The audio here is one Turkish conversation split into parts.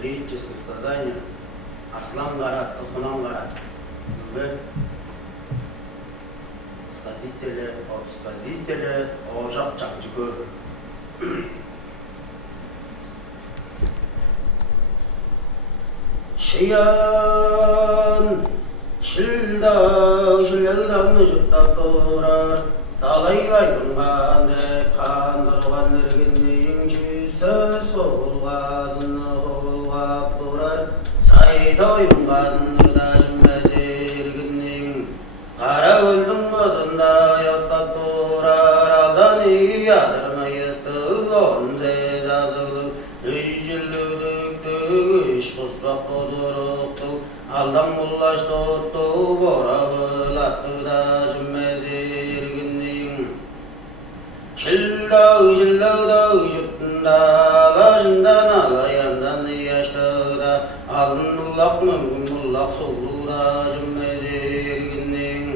притческое сказание Арслан Гарат, Тухунан Гарат. От сказителя Ожак Чакчикы. Шиян 실당 늦었다 떠라 달아이가 용한데 칸들어간 내리겠네 주서 소가슴 호가 떠라 사이더 용간 너다진 매제리겠네 가라울등 거든다 였다 떠라라다니 아들마이스트 언제 자석득 의질르득득 işbosbaq boduruqtu aldan bulaştı borağılattı cümmezirginning şildağı jüttunda lajından alayandan yaştıda alın bullaq mümkün bullaq solluda cümmezirginning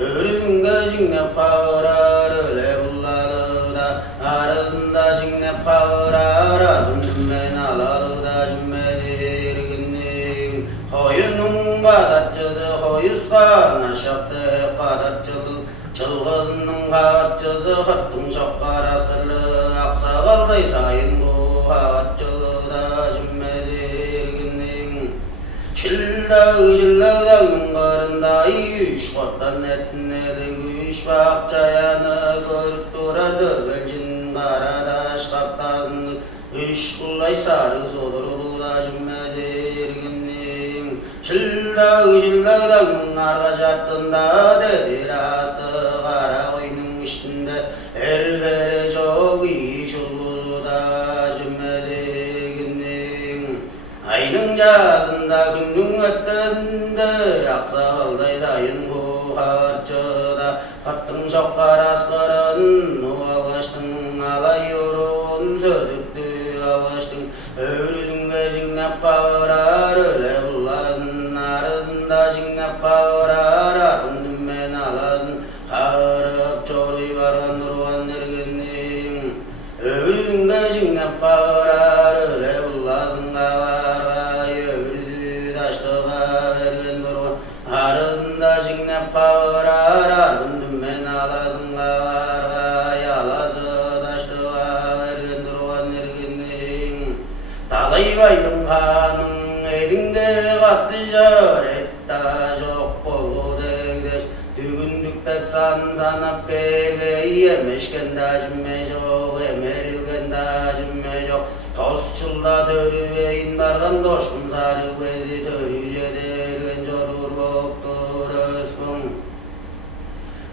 örüzünge jingep qağırar öle bullalıda arızında jingep qağırar abındımmen alalıda cümmezirginning hoyunun qadatçısı hoyusqa naşaqtı qadatçılık Çılgızının qartçısı xıttın şoqqara sırlı Aqsaqalday sayın bu xatçılıda cümmezirginning Şildağ-dağның qarında üç qottan etneli üç baqçayanı görüp durar dörgelcin qaradaş qaptazını üç qullay sarı soduruluda cümmezirginning Şildağ-dağның arqa jartında dedir astı qara qoyның üstünde ergere жоқ iş oluluda cümmezirginning Ayның жазында күннің өттізінде ақсақалдай сайын қуғарчыда Қырттың жоққар асқырын алғаштың алай ұрын сөдікті алғаштың Өрізіңге жіңнеп қауырар өле бұлласын арызында жіңнеп қауырар арбындыммен аласын қағырып чорый барған ұрған ергеннің Өрізіңге жіңнеп қауырар өле бұлласын Arızında jingep qağırar arbındımmen alazın qağargay alazı daştığa vergen durgan ergenning Talaybaydın xanın edinde qatты jaretta жоқ болу degdeş Tügündük dep san sanap berge emешкен dajime жоқ emerilgen dajime жоқ Tosçulda törüveyin bargan doşkun sarı bezi törü jedergen jorur boptur öspün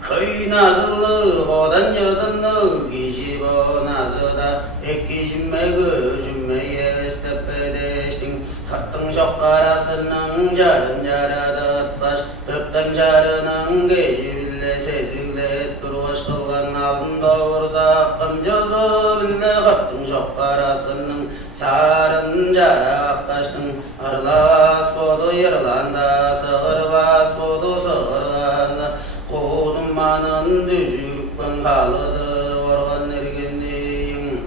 Köy nazılı odan jodınlı kişi bu nazıda Ekki jimme gözümme yeves tepedeştin Kırttın şok karasının jarın jaradıt baş Öpten jarının geci bille seziglet durvaş kılgan alın doğru zaqqım jözü bille Kırttın şok karasının sarın jara akkaştın Arlas bodu yırlanda sığırbas bodu sığırganda Qudummanın düjülükpen qalıdı organ ergenning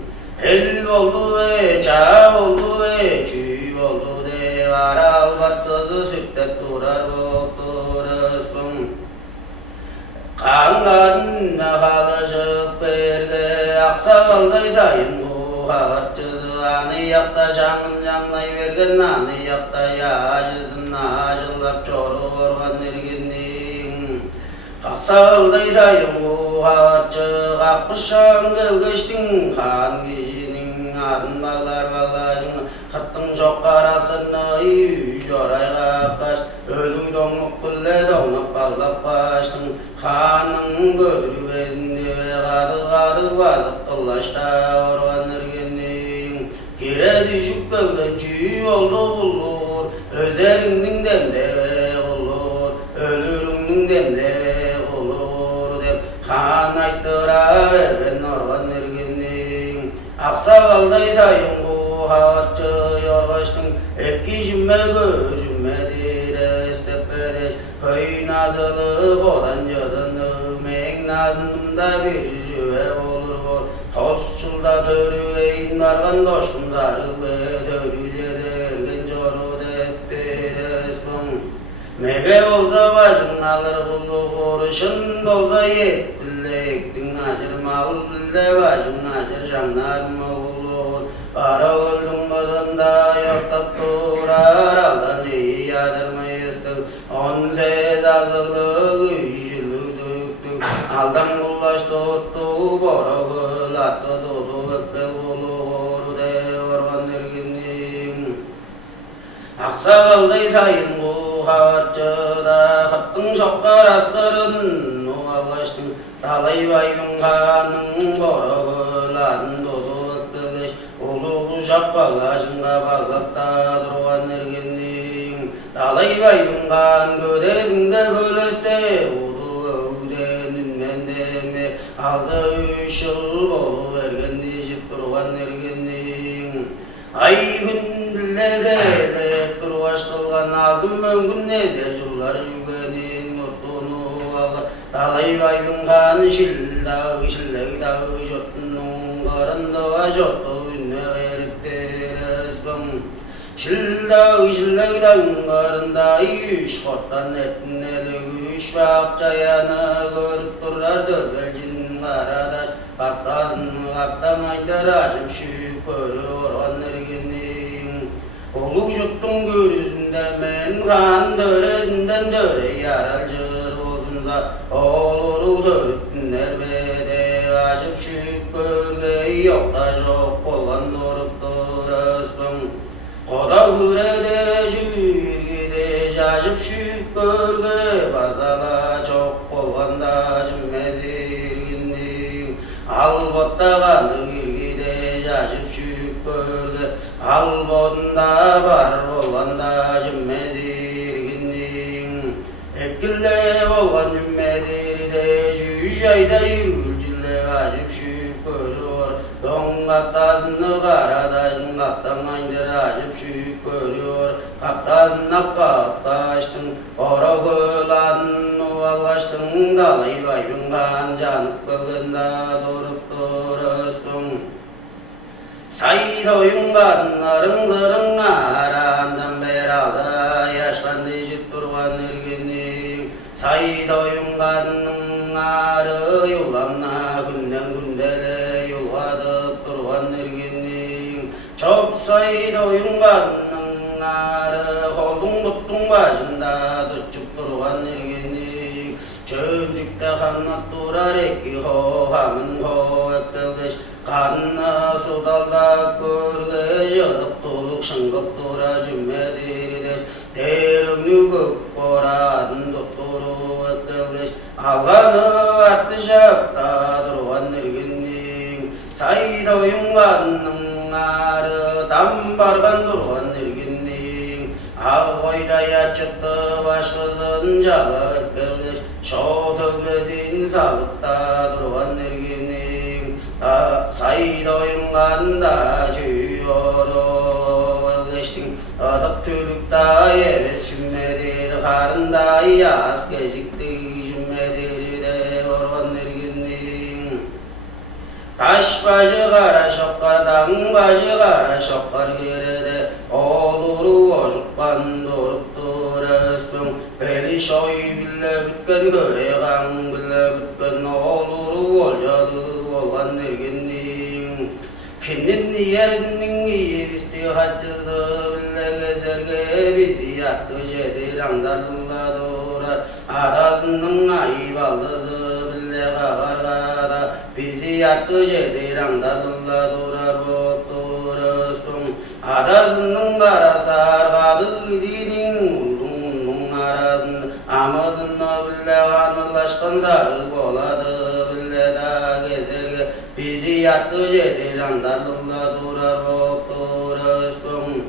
El oldu ve ça oldu ve çüy oldu de var albattızı süttep durar boptur öspün Qangadına qalıcık berge aqsaqalday sayın bu xartçızı Anı yapta жаңын жаңлay bergen anı yapta yajızın ajıllap çoru organ ergenning Qaqsaqalday sayın bu xartçı qaqqışan gelgeçtin xan kişinin adın bağlar bağlayın Qırttın жоқ qarasını joray qaqqaş Ölü doңup kulle doңup bağlap qaştın Xanın gödürüvezinde qadı vazıp qıllaşta organ ergenning Kire düşüp gelgen çüy oldu bulur Özerinin demdeve olur Ölürünün demdeve olur Dep xan ayttıra vergen organ ergenning Aqsaqalday sayın bu xatçı yorgaçtın Ekki jimme gözümme dires tepedeş Köy nazılı odan jozındı Meң nazında bir jüve olur bol Tosçulda törüveyin bargan doşkun sarı ve törü jederge alır kulu kurşun bolsa yet bilektin acır mal bilde bacım acır canlarım olur para öldüm bazında yoktap durar aldan iyi yadırmayızdı on sez azılı güçlü döktü aldan bullaş tuttu bora gılattı tutu ökkel bulur de organ erginim aksakalday sayın bu havarçıda kaptın şokkar askarın o algaçtın talay baybın kanın bora gıladın tutu ökkel geç ulu şappalaşınga bağlapta durgan erginim talay baybın kan gödezinde köleste udu ögdenin mendeme alza üç yıl bolu ergen diyip durgan erginim ay gün Bilek durvaş kılgan aldım öngün nezer jullar yügenin nurtunu alga talay baybın kanı şildağı jottunun qarındığa jottu ünne gayrettir esbim şildağı qarında üç qottan etneli üç bakçayana görüp durar döbeljin qaradaş qattan ayдар açıp şüp görüyor on erginim Oluk juttun görüzünde men kan döresinden döre yaralcır olsunsa oluru dörüttünler bede acıp şüp görge yok da çok olan durup durasın Koda hürevde jürgide acıp şüp görge bazala çok olganda cümmezirgindim albotta kandı girgide acıp şüp görge Albodunda bar bolganda cümmezirgindim Ekkille bolgan cümmediride jüj ayda yürgülcülle acıp şüp görüyor Don kaptasını karadayın kaptan aydır acıp şüp görüyor Kaptasını kaptaştın ora kıladın uvallaştın dalay baybın kan canıp kılgında durup durustun Sayda oyunganların zırın arandan beralda yaşkan dejip durgan erginim Sayda oyunganın arı yollamna günden gündele yolgadıp durgan erginim Çok sayda oyunganın arı holdun buttun başında tutçup durgan erginim Çömcükte kanat durar eki ho hamın ho ekkelgeç Kanna sudalda görge jıdıp tuluk şıngıp dura cümmedirideş Terimni gök boradın tutturu ekkelgeç Alganı attı şapta durgan erginim Sayda oyunganın arı tam bargan durgan erginim Ağoyda yaçıttı baş kızın jalı ekkelgeç Şotu gözün salıp da durgan erginim Sayda oyunganda jüyoru geçtin Adıp tülükta yeves cümmedir Karında yaz gecikti cümmedir de organ erginim Taş bacı kara şokkardan bacı kara şokkar gerede Oluru bojukpan durup durasın Beli şoy bille bütken göreğen bille bütken Oluru olcalı olgan erginim Kinin niyetinin iyi istihacısı bille gezerge bizi yattı jedir angdarlıla durar Adasının ayıp aldızı bille kagargada bizi yattı jedir angdarlıla durar bop durasın Adasının kara sargadı dinin uldunun arasında Amadına bille kanılaşkan sarı boladı bille da gezerge bizi yattı jedir angdarlıla durar bop durasın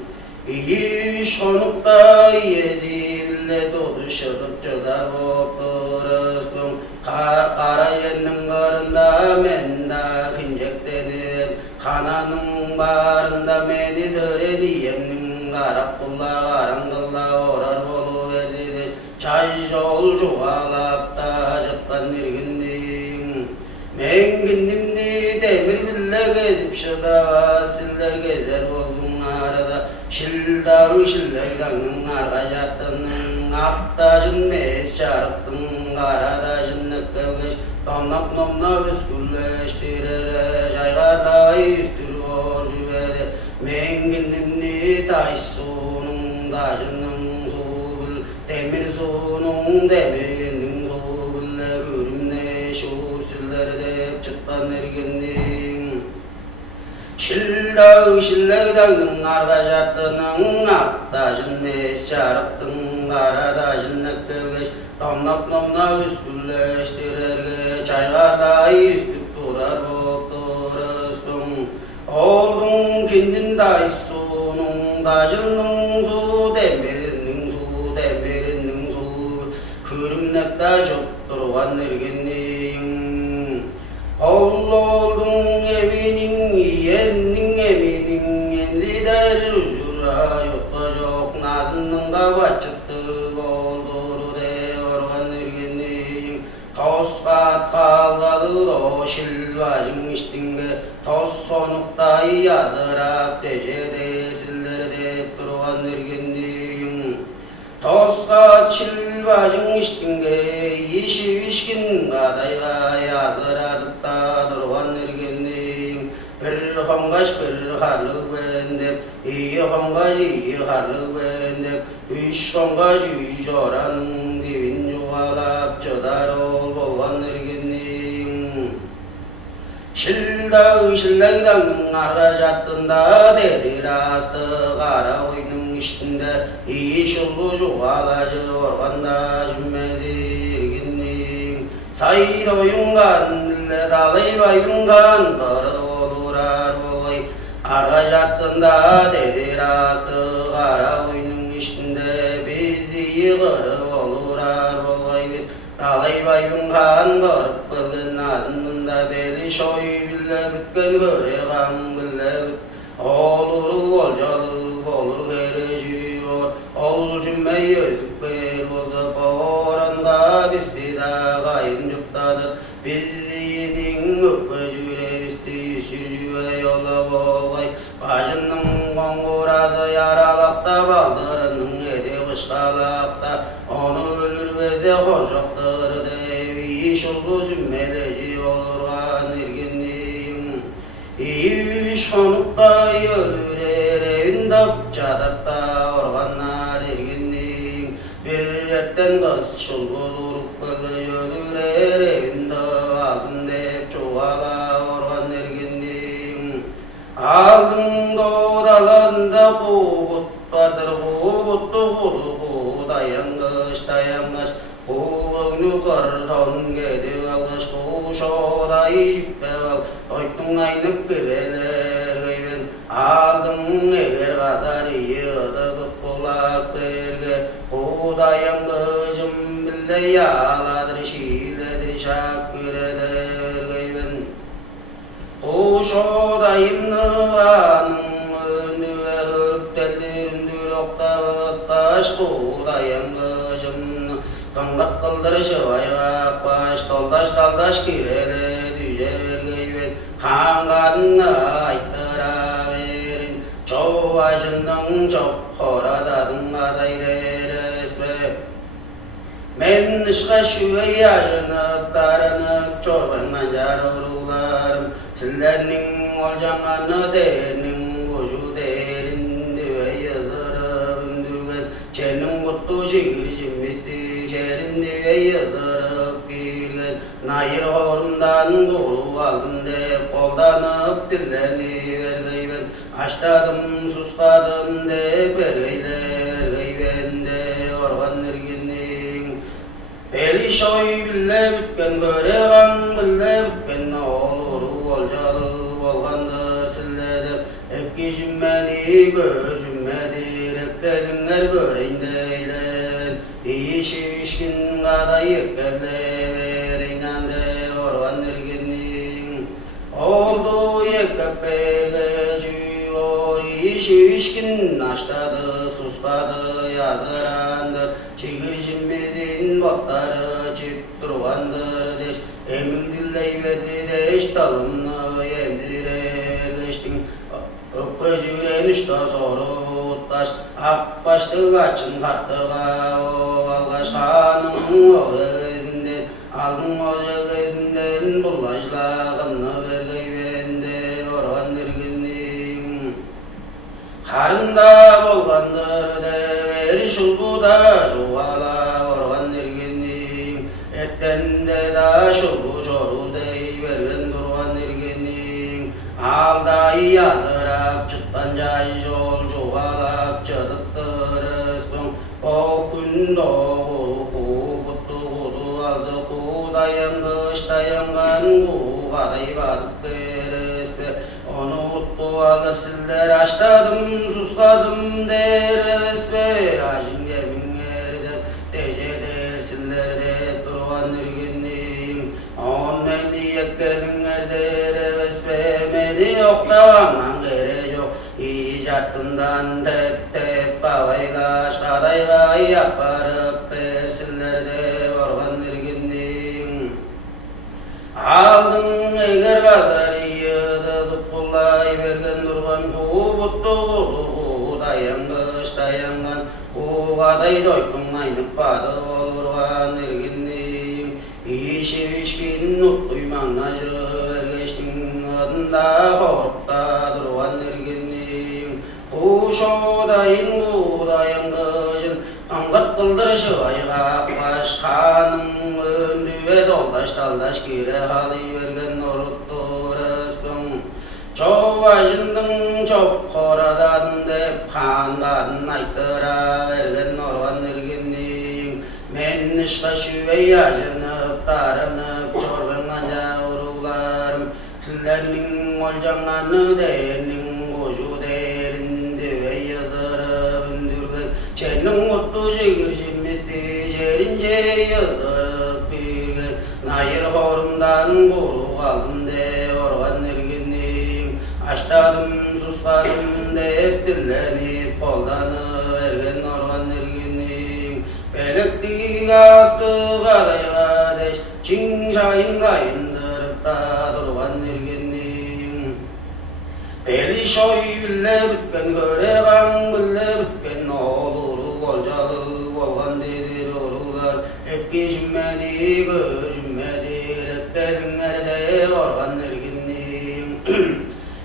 İyi şonukta yezi bille dodu şıdıp çıdar bop durasın Kara yerinin karında men da kinjektenir Kananın barında meni döreniyemnin karak kulla karangılla orar bolu edilir Çay jol çuvalap da jatkan ergindim Men gündimni demir bille gezip şıda Siller gezer bozun arada 실다의 실내당은 알가자뜬는 악다진 메시아르뜬 가라다진 느껴시 땀납납나 베스쿨레시티레레 자이가라이 스티로주에 맹긴님니 다이소농 다진능 소불 데밀소농 데밀인능 소불레 그림내 쇼실레레데 zet반내리겠님 실다의 실내당능 알가자뜬는 악다진 메시아르뜬 가라다진 느껴시 땀납납나 베스쿨레시티레레 자이가라이 스티토라르 봅도르송 얼동 긴진다이소농 다진능소 데메린능소 흐름냈다 적도로 왔느리겠니 얼동 예비닝 이예닝 예비닝 엔지다를 주라 요떠적 나스는가 바쳤뜨고 토스가 칼가드로 실바증시팅게 토소눅다이 아즈랍 대제대 실레레데 들어왔느리겠니 토스가 칠바증시팅게 이시위시킨 가다이가 야즈라듣다 들어왔느리겠니 베르헝가시 베르하르벤데 이헝가지 이하르벤데 이헝가지 이저라는 디윈주알랍 저다로 볼왔느리겠니 실다의 실내당능 알가자뜬다 데디라스트 가라오이능 신데 이슐로 주알라저 얼간다 준메지르겠니 사이로 융간 밀레달레이바 융간 걸어오도라로이 알가자뜬다 데디라스트 가라오이능 신데 비지 걸어오도라로이 달레이바 융간 걸어버근 나는다 베리 쇼이 빌레 bütken göreğam bille olur olcalı olur gereciyor ol cümme yüzük bir olsa boranda bistida gayın cüptadır bizinin öpücüre bisti sürüye yola bolgay bacının kongurazı yaralakta baldırının ede kışkalakta onu ölür beze hoşaktır devi şuldu zümmeleci olur vanirginliğim İş konukta ölür evin tapçadapta organlar erginliğim bir etten kız şuldu durup kılgı ölür evin aldın dep çuvala organ erginliğim aldın doğdalanda kubut vardır kubuttu kudu dayanmış dayanmış Kuğunu kardan gedi algış kuşoda icikte al Oytun aynıp gireler gayben Aldın eğer gazari yıdı tut kulak berge Kudayan gıcım bille yaladır şiledir şak gireler gayben Kuşoda imnıvanın öndüve hırık teldir ündür oktağı taş Kudayan gıcım Kangat kıldırışı vayrak baş Toldaş taldaş kirele düze vergeyven Kangatını ayttıra verin Çoğu acından çok horadadım adayleresme Men ışqa şüvey yaşınıp taranıp Çorbandan jar urularım Sizlerinin olcanlarını derinin Boşu derin düve yazırıp ündürgen Çernin kutlu şiir cimmisti Şerinde yazarıp girgen Nayır horumdan kuru aldım dep Koldanıp dilleni vergeyben Açtadım suskadım dep vergeyler de organ ergenning Beli şoy bille bütken göreğam bille bütken olur olcalı bolgandır sillerde Epki jimmeni gözümmedir Epkedinler göreyn deylen İşivişkin kadayıp berle vereynen organ ergenning Oldu yekep bergeciyor İşivişkin açtadı suskadı yazırandır Çigircimizin botları çip durgandır deş Emin dilley verdi deş dalını emdirer geçtin Öpücüren işte sorut algaş akbaştı açın kattıga o algaş hanım o gezinden aldın o gezinden bulaşlağını vergey bende organ ergenliğim karında bolgandır deveri şulbuda şuvala organ ergenliğim ettende da şulbu çoru deyivergen durgan ergenliğim alday yazırap çıktan cay yol çuvalap çıdıktırıspın o gün doğu buttu kudu azı dayanmış dayangan bu kaday batıp berespe onu uttu alır siller açtadım susladım derespe acın gemin yerde tece dersiller de durgan ergenliğim onun niyet belin derespe medi yok devamdan gere yok icatından tep tep bavaylaş kadayga yaparıp besillerde organ ergenliğim aldın eğer gazarıydı tutkulay vergen durgan ku buttu kudu dayanmış dayangan ku kaday doytun aynıp badı olurgan ergenliğim işi işkin utluyman acı ergeçtin adında horupta durgan ergenliğim kuşodayın budayan gıcın angat kıldırışı ayığa başkanın öndüğe doldaş daldaş kire halıvergen oruttur üstün çoğajındın çok koradadın dep kandan aytıra vergen organ ergenliğim men ışka şüvey ajınıp darınıp çorben anca urularım sizlerinin olcanganı derinin koşu derinde ve yazarı bündürgen çennin mutlu şehir cimmisti şerince yazarıp birgen nayır horumdan kuru kaldım de organ ergenliğim açtadım susladım deyip dillenip koldanı vergen organ ergenliğim belekti astı kaday kadeş çin şahin kayındırıp da durgan ergenliğim beli şoy bille bütken göregan bille bütken olur golcalı bolgan dedir orular etki jimmeni gözümmedi rekkedin erde organ ergenliğim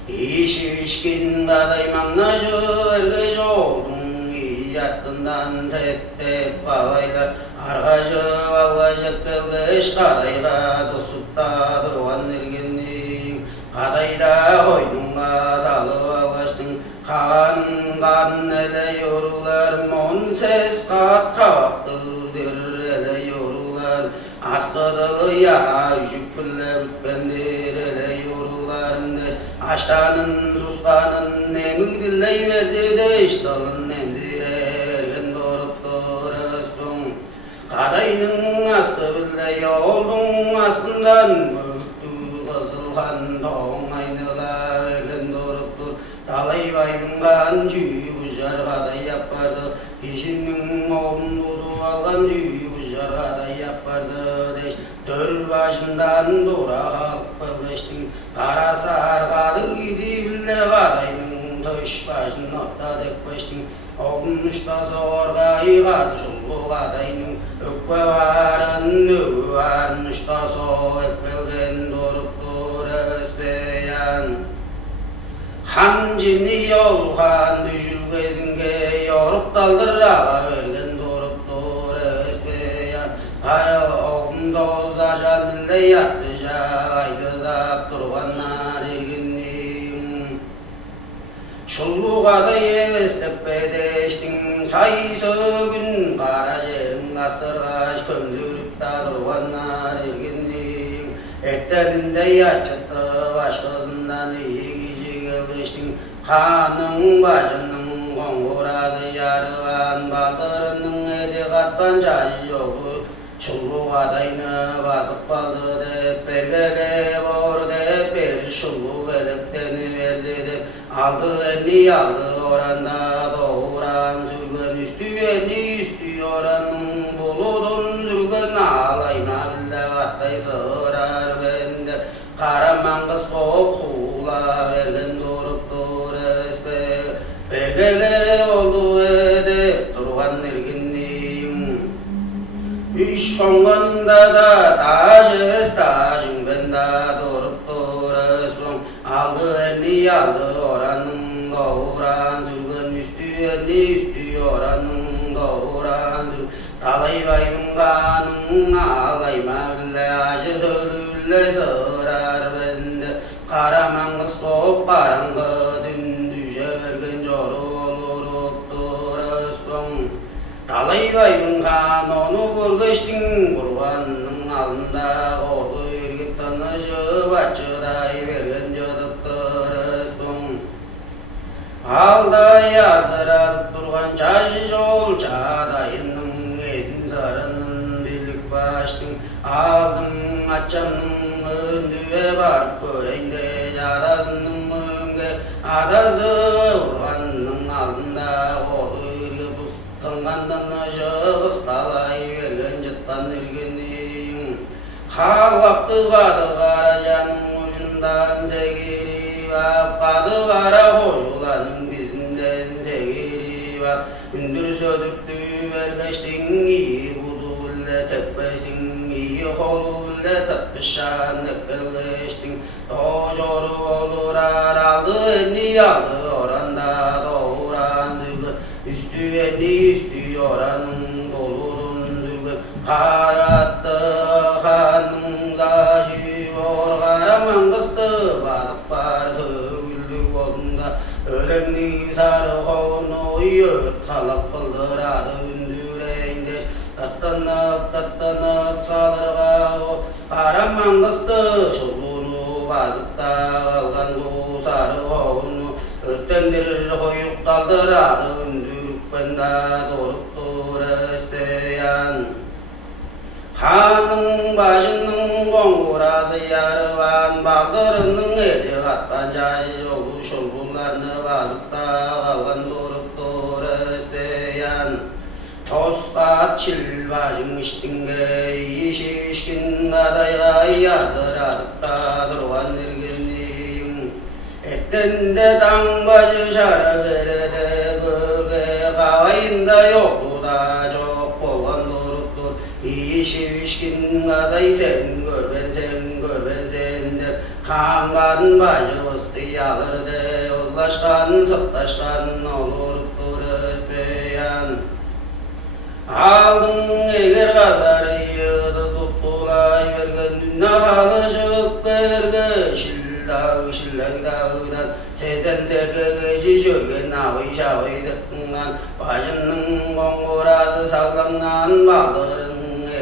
işi işkin kadayman acı ergeci oldun icattından tep tep bavaylar argacı algacık gelgeç kadayga dostupta durgan ergenliğim kadayda hoynunga salı algaçtın kanın kan ele yorular mon ses kat kaptıdır ele yorular askıdılı ya yüzük bile bütbendir ele yorularım de açtanın suskanın nemin dilley verdi de iştalın nemzirer dorup dorastın kadayının askı bile yoldun askından göktü kızılhan toğun aynıla vergen doruptur dalay baybın kan cüyü bujar kaday yapardı işinin oğlun dudu algan cüyü bujar kaday yapardı deş tör başından dura halk bılgıştın kara sargadı gidi bile kadayının töş başın otta dek baştın oğlun uçta sorgayı kadı şullu kadayının ökve varın ökve varın uçta so ekbelgen durup dur esbeyan han cini yolgan düşül gezinge yorup daldıra vergen durup dur esbeyan ay oğlum dozarcan dille yattıca aydızap durganlar ergenliğim şullu kaday evestep bedeştin say sögün kara jerin kastırgaç kömdürüp da durganlar ergenliğim etteninde yaşattı baş kızından iyi gelgeçtin kanın başının kongurazı yarıgan baldırının edi katban cayı yoktu şullu kadayını basıp kaldı dep bergele bor dep bir şullu belekteni verdi dep aldı elini aldı oranda doğuran sürgün üstü elini üstü oranın buludun sürgün alayna bille kattay sırar bende karaman kız kop kula vergen durup dur esbe bergele oldu üşkonganında taşes taşıngında durup durasın aldı elini aldı oranın doğuran sürgün üstü elini üstü oranın doğuran sürgün talay baybın kanın ağlayma bile acı dölüyle sırar bende karamangız top karangı dün düşe vergen çoru olurup durasın talay baybın kan onu görgeçtin kurbanın alında korku ergip tanışı başçıday vergen jodып durasın alday azıradıp durgan çay jol çadayının esin sarının bilik baştın aldın açamның öndüye barıp köreyn de jadasının önge adası urganның aldında korku ergip ustıngandan jığыс talay vergen jatkan ergenin halaptı kadı kara janın ucundan segiri bap kadı kara hoşulanın bizinden segiri bap ündür södürttü vergeçtin iyi budu bile tepbeçtin iyi holu bile tapışan ekkelgeçtin doğru olur araldı enni aldı oranda doğuran zülgün üstü enni üstü oranın dolurun zülgün karattı hanım daşı vor karaman kıstı bazıp bardı güllük olunda ölenli sarı hovunu yurt kalap kıldıradı ündüreynde tatlanıp salırga o karaman kıstı şulunu bazıp da algan bu sarı hovunu öttendirir koyup daldıradı ündürük benda dorup duresteyan hanın başının kongurazı yarıvan baldırının edi atpan cay yolu şulbullarını bazıp da kalgan durup duresteyan toskat çil başın iştinge işişkin kadayga yazıradıp da durgan ergenin ettende tan başı şara verede gölge kavayında yoktu da çok bolgan durup dur işişkin kaday sen görben sen de kangan başı ıstı alır de yollaşkan sıktaşkan olurup duresteyan aldın eger kazarı yığdı tutulay vergen dünne halışık berge şillag dağıdan sezen sergeci jörgen avy şavy dıkkıngan başının kongurazı sağlamdan baldırın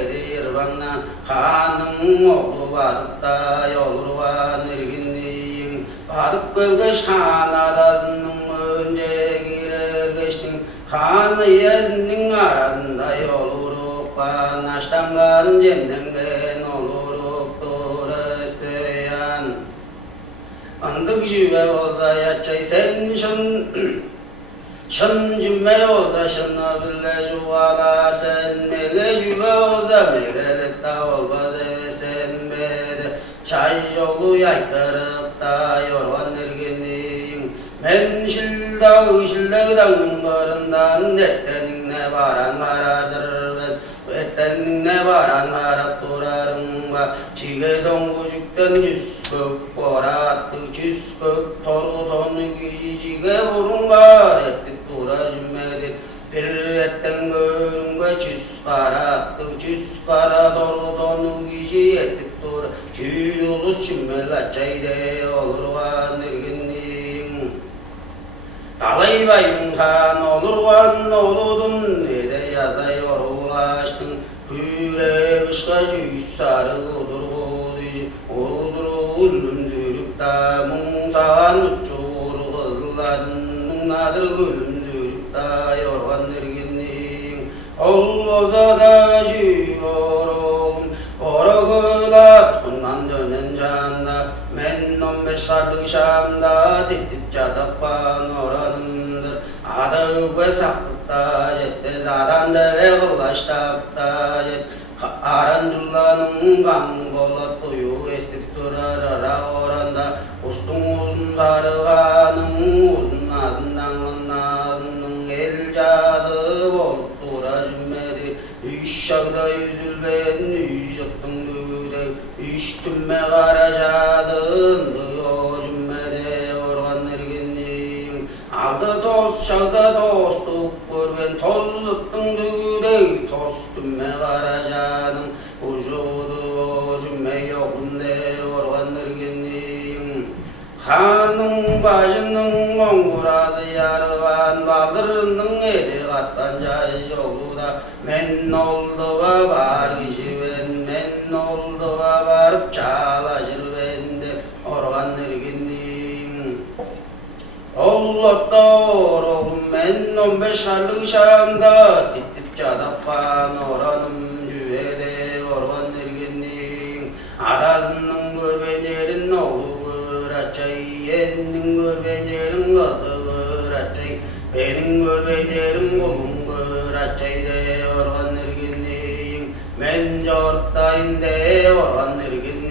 edi yırbandan hanın oğlu batıp da yolurvan erginliğin batıp gelgeç han adasının önce girer geçtin hanı yezdin arasında yolurup panaştangan cemdengen olurup duresteyan andık jüve olsa yatçay sen şın cümme olsa şını bile juvalar sen mege jüve olsa megelet da olmaz eve sen bede çay yolu yaykırıp da yorgan ergenin men şildag-dağın barından etteninne baran karardır ben etteninne baran harap durarım bak çige son küçükten cüskök borattı cüskök toru tonu kişi çige burun var ettip durar cümmedir bir etten görünge çüs karattı çüs kara toru tonu kişi ettip durar çüyulus çümmel açayde olur van erginliğin talay baybın kan olurgan oludun nede yaza yorulaştın kürek ışka jüs sarı udurulun zürüp da mungsan uçur kızların nadır gülüm zürüp da yorgan erginliğin olboza da jüyorum oragılat kundan dönen canda men 15 sarlık şamda tip çatappan oranındır adı ve saktıkta jette zadan deve kılaştapta jet arancullanın kan bolat tuyu estip durar ara oranda ustun uzun sarıganın uzun ağzından el cazı bolup dura cümmedi üç şagda yüzü dostluk görben tozdun düğürey tostümme karacanın ucudu cümme yokunde organırgenin hanın bacının oңguradı yarıvan baldırının edi kattan jay yoluda men olduğa bar kişiben men olduğa barıp çala jirvende organırgenin Allah'ta oğlum men 15 aylık şamda tip çadappan oranım cüvede organ ergenliğin adazının görben yerin oğlu gıraçay yeninin görben yerin kızı gıraçay benim görben yerim oğlum gıraçay de organ ergenliğin men jorttayın de organ ergenliğin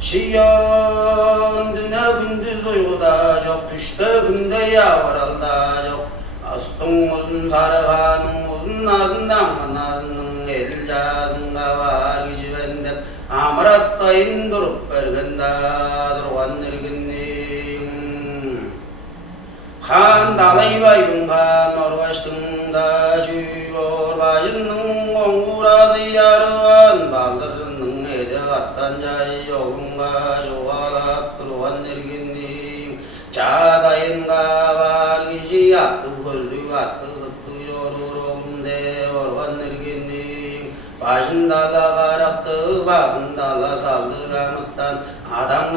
Şiyan düne gündüz uykuda yok, düşte günde yavralda yok. Astın uzun sarıganın uzun adından anadının el yazında var gücü bende. Amrattayın durup bergende durgan ergenliğin. Han dalay baybın han orvaştın da jüyor bacının oңguradı yarıvan baldırının edi kattan jay yolunga joğalap durgan ergenliğin çadayınga var kişi attı köllü attı zıttı yorur oğlum de organ ergenliğin başındala karaktı babındala saldı kanıttan adan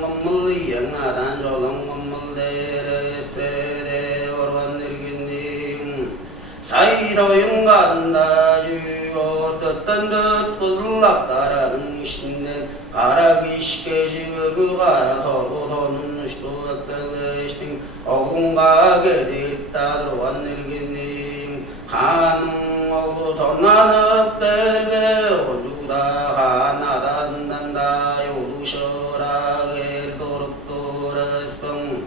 gımmıl yiyen adan jolun gımmıl der espede organ ergenliğin sayda oyun kadında jüyor dötten döt kızıl aptaranın işinden kara kişke jibögü kara torgu tonun uçtu ökkelgeçtin oğlunga gedirip da durgan ergenliğin kanın oğlu tonlanıp derge ocuda kan adasından da yolu şıra ger durup durespın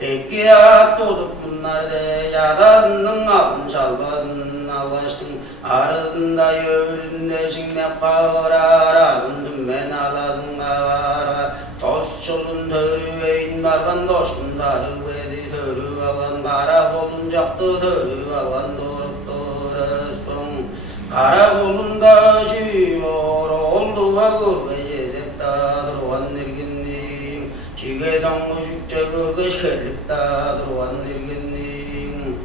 Eki at tutup bunlar de yadasının altın şalbazın alıştın arasında yöründe şinep kavrar argındım ben alasın kavara toz çolun törüveyin bargan doşkun sarı bezi törü alan kara kolun jaktı törü alan durup durespın kara kolunda jüyor olduğa gurge jezep da durgan ergenliğin çige soңgu jükçe gurge şerlip da durgan ergenliğin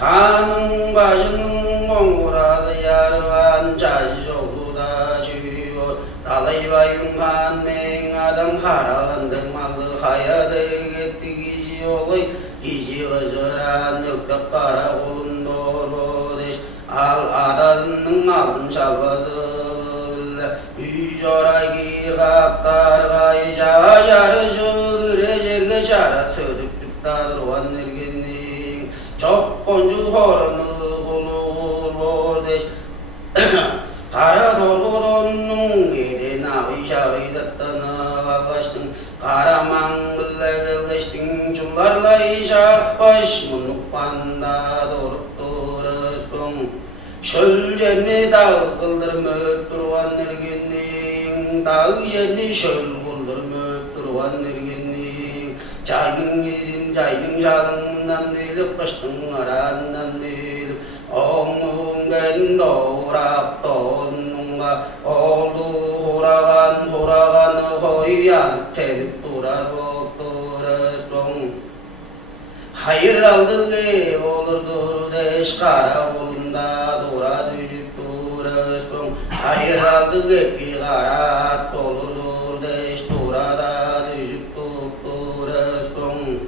hanın başının oңguradı yarıvan jay joluda jüyor dalay baybın hanneň adam karagandың maldı hayada ketti kişi olay kişi kıжыran öktep kara kolun dolu deş al adasının altın şalbazı üy jora gir kaptarga ija jarışı gire jerge şara södüp da durgan ergenliğin çok koncu horonu bulur deş kara torgudonun eden avi şavi dattana kalgaçtın kara mangılla gelgeçtin çullarla işak baş munukpanda durup durespın şöl jerni dağ kıldırmöp durgan ergenliğin dağ jerni şöl kıldırmöp durgan ergenliğin çayның izin çayның şalından bilip kıştın arandan bilip oңun gen doğrap tozununga oldu huraganı koy yazıp tedip durar bop durespın hayır aldı ev olurdur deş kara kolunda dura düşüp durespın hayır aldı epi karat olurdur deş durada düşüp durespın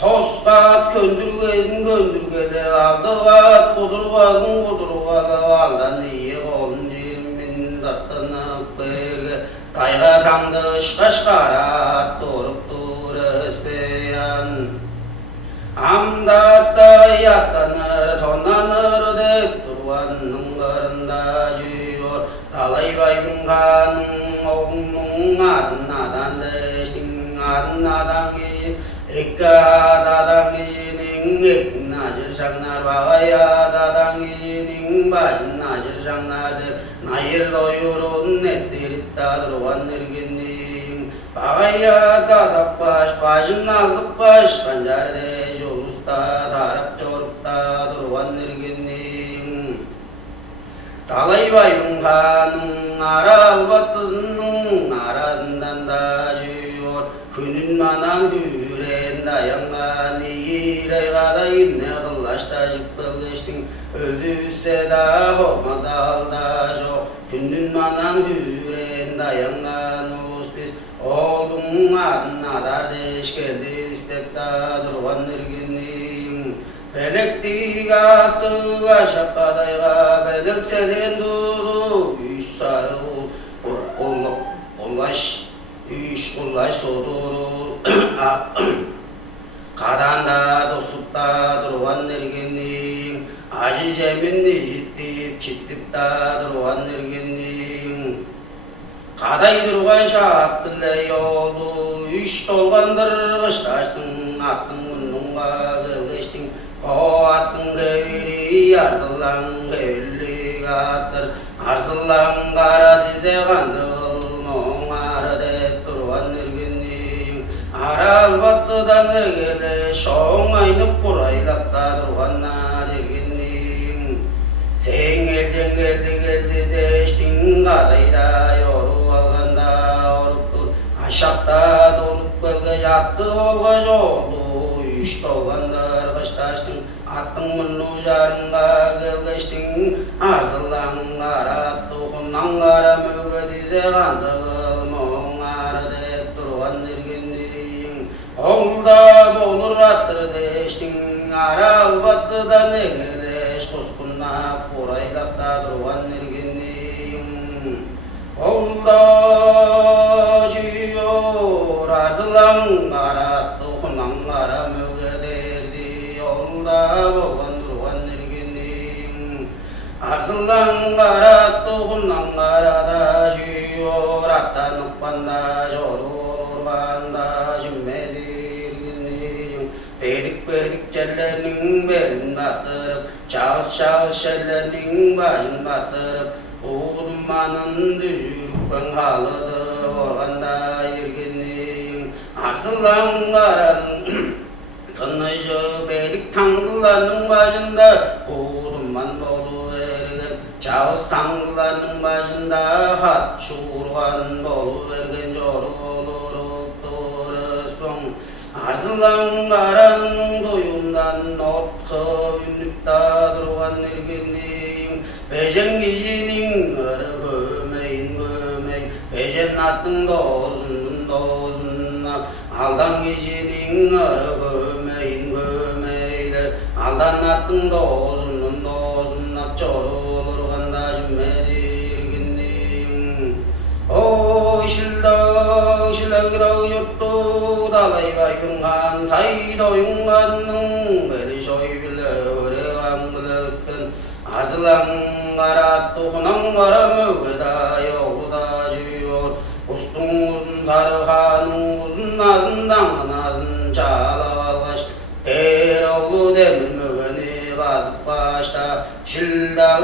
Toskat köndürgeyin köndürgede aldıgat kudurgazın aldan iyi kolun jirimin dattanıp berge kayga tamdı şkaşkarat durup durespeyan amdarta yattanır tonlanır dep durganның garında jüyor dalay baybın kanın oğlunun adın deştin adın Ekka dadang izinin ek najır şangnar bağaya dadang izinin başın najır şangnar dep nayır doyurun ettirip da durgan ergenliğin Ağaya dadakbaş, başın nazıkbaş, kancarde yolusta, tarap çorukta durvan nirginning. Dalay bayın hanın, aral batızının arasından da jüyor. Günün manan hüren dayangan, iyirey kadayın ne kıllaşta jıkkıl geçtin. Özü seda hokmada alda жоқ. Günün manan hüren dayangan, ulus biz oldun adın adardeş geldi istep da durvan nirginning. Belektik astığa şapkadayga belek seden duru üç sarı kullaş üç kullaş soduru kadanda dostukta durvan nirginning. Acı ceminni jittip çittip da durvan nirginning. Kaday durgan şahat bile yoldu üç dolgandır kıştaştın attın mununga kılgıştın. O attın göyri arsılan göyli attır. Arsılan kara dize kandıl moğar dep durvan nirginning. Aral battıdan negele şoğun aynıp kuraylap da durvan nirginning. Sen elden geldi deştin kadayda yoru alganda orup dur. Aşakta dorup kılgı yattı olga joldu. Üç dolgandır kıştaştın, attın munu jarınga gelgeçtin. Arzılan kara tuğundan kara möge dize kandığıl moğar dep durvan nirginning. Olda bolur attır deştin, aral battıda negeleş kuskunap kuraylap da durvan nirginning. Olda jüyor arzılan kara tuğundan kara möge derzi. Olda bolgan durvan nirginning. Arsılan kara tuğundan kara da jüyor attanıp banda joru olurganda jimmez irginning. Bedik cellerinin belin bastırıp çağız şellerinin başın bastırıp Udmanın düzülükten halıdı organda irginning. Arsılan karanın tınışı bedik tangılarının başında Udman bolu vergen. Çağız tangılarının başında hat şurgan bolu vergen joru olurup durusun. Arsılan karanın doyundan otku ünnüp da durvan nirginning. Bejen gijinin ırı gömeyin. Bejen attın dozunna. Aldan gijinin ırı gömeyin. Aldan attın dozunna. Çorulur ganda jimmez irginning. O şildag jurttu dalay baybın han say doyunganның beli şoy bile öregan bilötten. Arsılan kara tuğunan kara möge da yoğu da jüyor. Ustun uzun sarı hanın uzun nazın çalap algaç. Der oğlu demir mögeni basıp başta. Şildag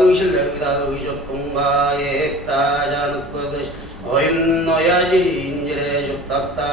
jurttunga yep da janıp kılgış. Oyun oya jirin jire juktap da